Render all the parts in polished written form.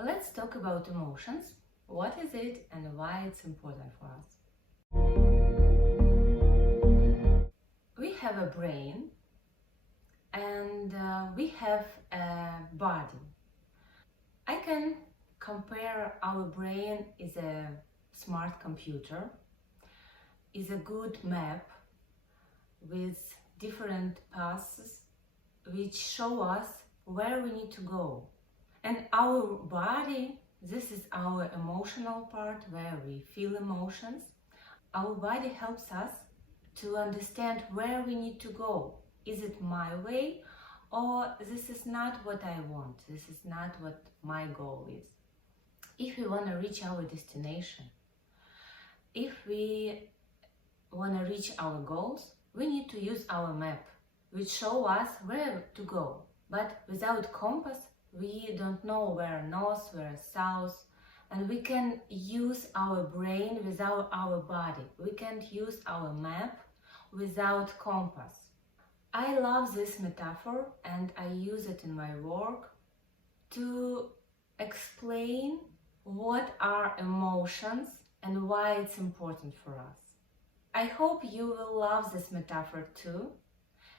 Let's talk about emotions. What is it and why it's important for us? We have a brain and we have a body. I can compare our brain is a smart computer, is a good map with different paths which show us where we need to go. And our body, this is our emotional part where we feel emotions. Our body helps us to understand where we need to go. Is it my way, or this is not what I want? This is not what my goal is. If we want to reach our destination, if we want to reach our goals, we need to use our map, which show us where to go. But without compass, we don't know where north, where south, and we can use our brain without our body. We can't use our map without compass. I love this metaphor and I use it in my work to explain what are emotions and why it's important for us. I hope you will love this metaphor too,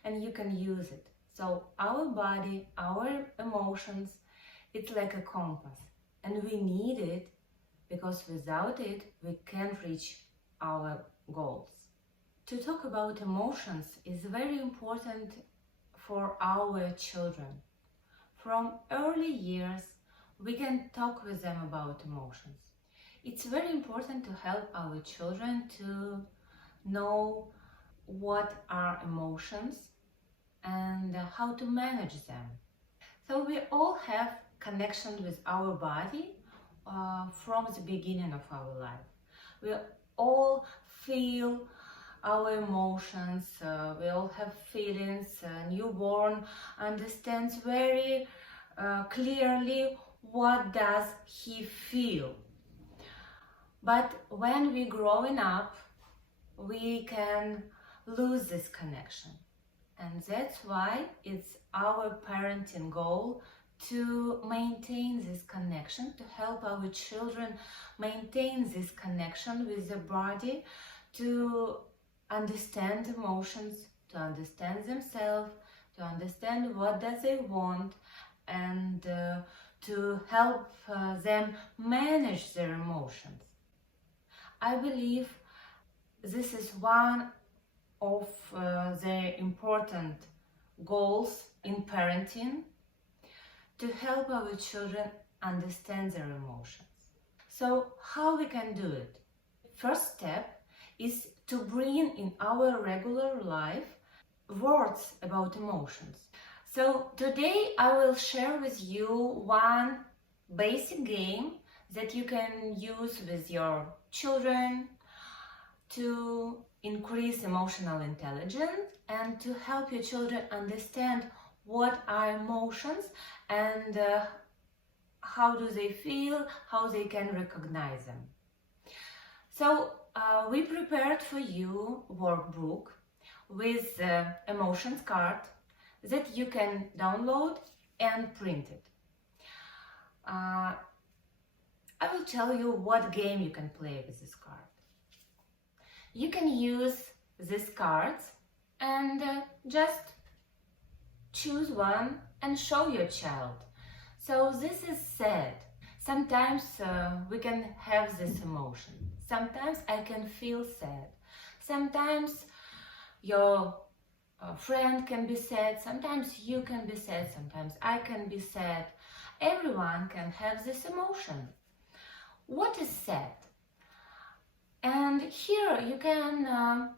and you can use it. So our body, our emotions, it's like a compass, and we need it because without it, we can't reach our goals. To talk about emotions is very important for our children. From early years, we can talk with them about emotions. It's very important to help our children to know what are emotions and how to manage them. So we all have connection with our body from the beginning of our life. We all feel our emotions, we all have feelings. Newborn understands very clearly what does he feel. But when we growing up, we can lose this connection. And that's why it's our parenting goal to maintain this connection, to help our children maintain this connection with the body, to understand emotions, to understand themselves, to understand what does they want, and to help them manage their emotions. I believe this is one of the important goals in parenting, to help our children understand their emotions. So how we can do it? First step is to bring in our regular life words about emotions. So today I will share with you one basic game that you can use with your children to increase emotional intelligence and to help your children understand what are emotions and how do they feel, how they can recognize them. So we prepared for you workbook with emotions card that you can download and print it. I will tell you what game you can play with this card. You can use these cards and just choose one and show your child. So this is sad. Sometimes we can have this emotion. Sometimes I can feel sad. Sometimes your friend can be sad. Sometimes you can be sad. Sometimes I can be sad. Everyone can have this emotion. What is sad? And here you can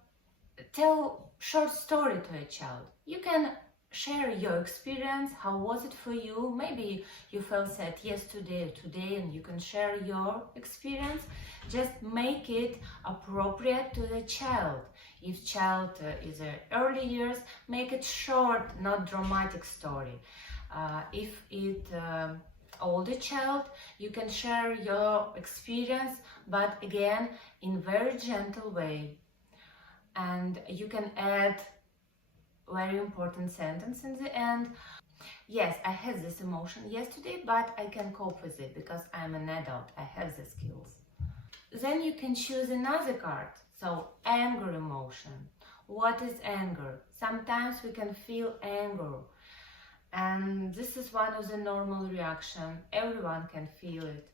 tell short story to a child. You can share your experience. How was it for you? Maybe you felt sad yesterday or today, and you can share your experience. Just make it appropriate to the child. If child is early years, make it short, not dramatic story. If it older child, you can share your experience, but again in very gentle way, and you can add very important sentence in the end. Yes, I had this emotion yesterday, but I can cope with it because I'm an adult. I have the skills. Then you can choose another card. So, anger emotion. What is anger? Sometimes we can feel anger, and this is one of the normal reaction. Everyone can feel it.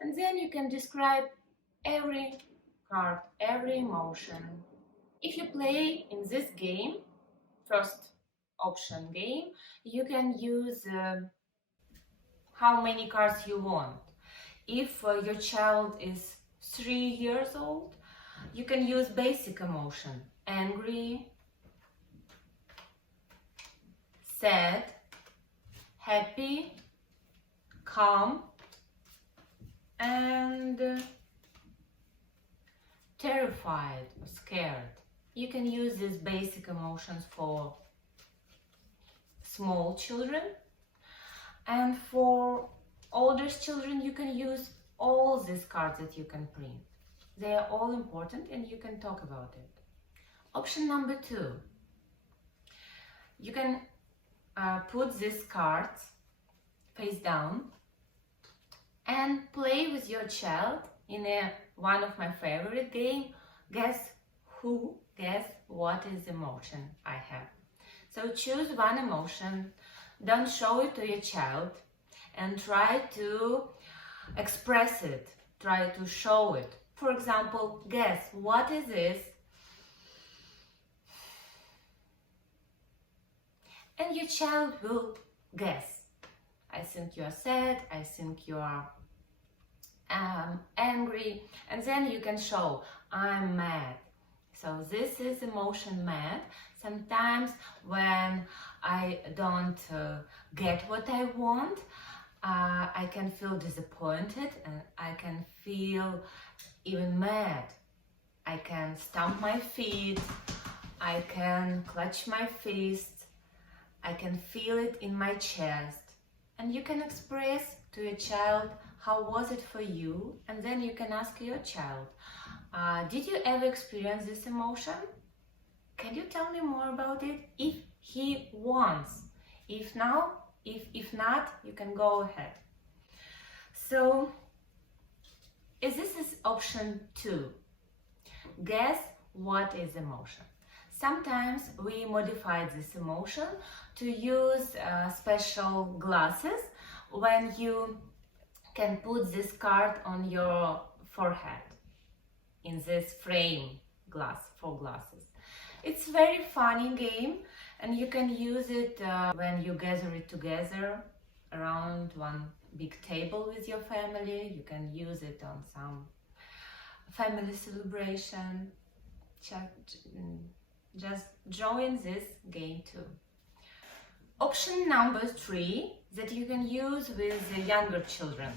And then you can describe every card, every emotion. If you play in this game, first option game, you can use how many cards you want. If your child is 3 years old, you can use basic emotion: angry, sad, happy, calm, and terrified or scared. You can use these basic emotions for small children, and for older children you can use all these cards that you can print. They are all important and you can talk about it. Option number 2. You can put these cards face down and play with your child in one of my favorite game, guess what is emotion I have. So choose one emotion, don't show it to your child, and try to express it, try to show it. For example, guess what is this? And your child will guess. I think you are sad, I think you are angry, and then you can show, I'm mad. So this is emotion mad. Sometimes when I don't get what I want, I can feel disappointed and I can feel even mad. I can stamp my feet, I can clutch my fists, I can feel it in my chest. And you can express to your child, how was it for you? And then you can ask your child, did you ever experience this emotion? Can you tell me more about it? If he wants. If not, you can go ahead. So, this is option 2. Guess what is emotion. Sometimes we modify this emotion to use special glasses when you can put this card on your forehead in this frame glass for glasses. It's a very funny game and you can use it when you gather it together around one big table with your family. You can use it on some family celebration. Just join this game too. Option number 3 that you can use with the younger children.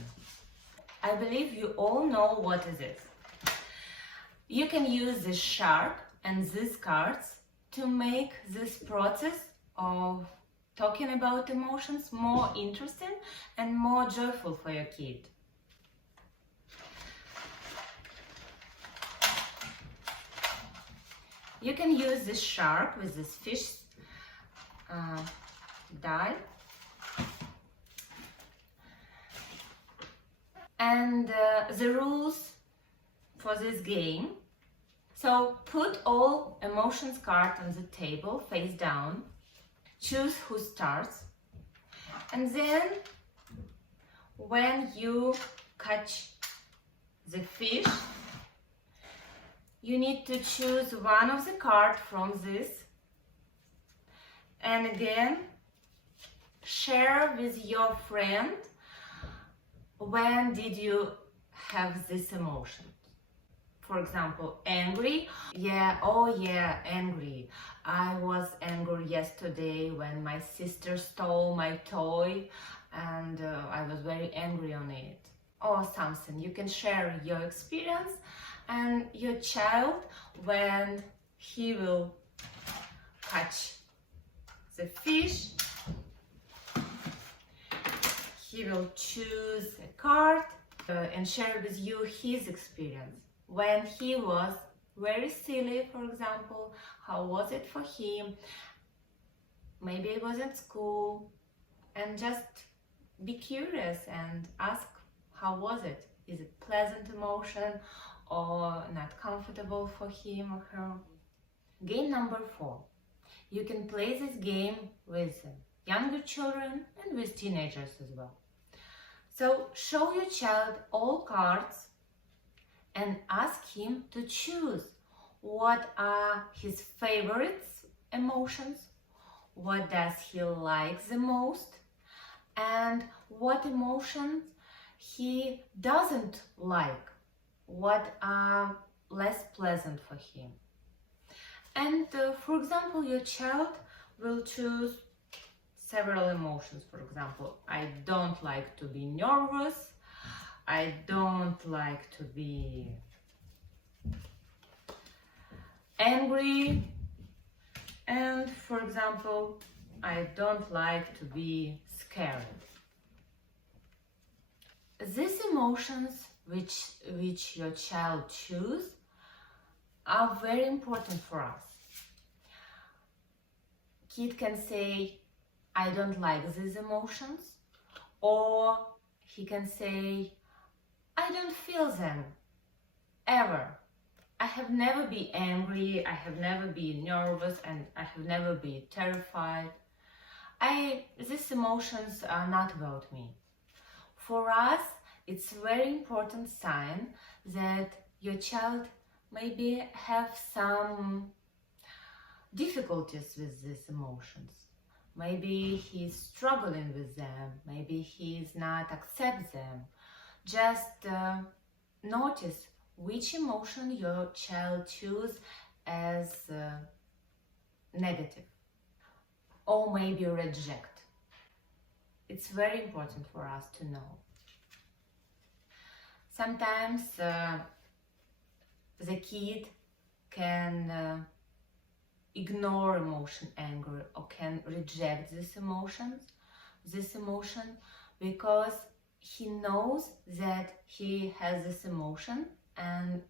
I believe you all know what is it. You can use this shark and these cards to make this process of talking about emotions more interesting and more joyful for your kid. You can use this shark with this fish die. And the rules for this game. So put all emotions cards on the table face down. Choose who starts. And then when you catch the fish, you need to choose one of the cards from this. And again, share with your friend when did you have this emotion. For example, angry. Yeah, oh yeah, angry. I was angry yesterday when my sister stole my toy and I was very angry on it. Or something. You can share your experience and your child when he will catch the fish. He will choose a card and share with you his experience. When he was very silly, for example, how was it for him? Maybe it was at school, and just be curious and ask, how was it? Is it pleasant emotion or not comfortable for him or her? Game number 4. You can play this game with younger children and with teenagers as well. So show your child all cards and ask him to choose what are his favorites emotions, what does he like the most, and what emotions he doesn't like, what are less pleasant for him. And for example, your child will choose several emotions. For example, I don't like to be nervous, I don't like to be angry, and for example, I don't like to be scared. These emotions which your child choose are very important for us. Kid can say, I don't like these emotions, or he can say, I don't feel them ever. I have never been angry, I have never been nervous, and I have never been terrified. These emotions are not about me. For us, it's a very important sign that your child maybe have some difficulties with these emotions. Maybe he's struggling with them, maybe he's not accept them. Just notice which emotion your child choose as negative, or maybe reject. It's very important for us to know. Sometimes the kid can ignore emotion anger, or can reject this emotion because he knows that he has this emotion and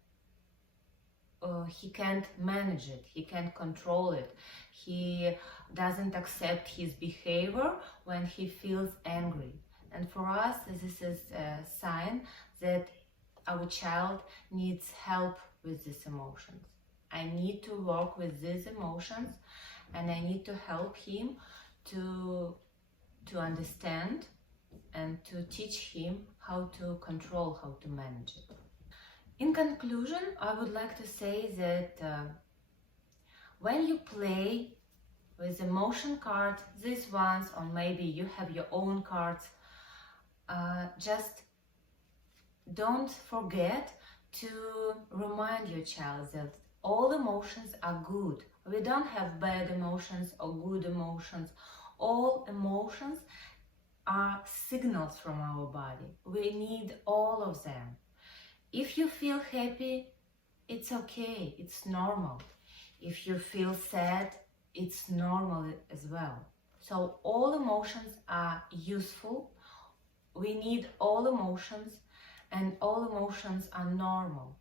he can't manage it, he can't control it. He doesn't accept his behavior when he feels angry. And for us, this is a sign that our child needs help with these emotions. I need to work with these emotions, and I need to help him to understand and to teach him how to control, how to manage it. In conclusion, I would like to say that when you play with emotion cards, these ones, or maybe you have your own cards, just don't forget to remind your child that all emotions are good. We don't have bad emotions or good emotions. All emotions are signals from our body. We need all of them. If you feel happy, it's okay, it's normal. If you feel sad, it's normal as well. So all emotions are useful. We need all emotions, and all emotions are normal.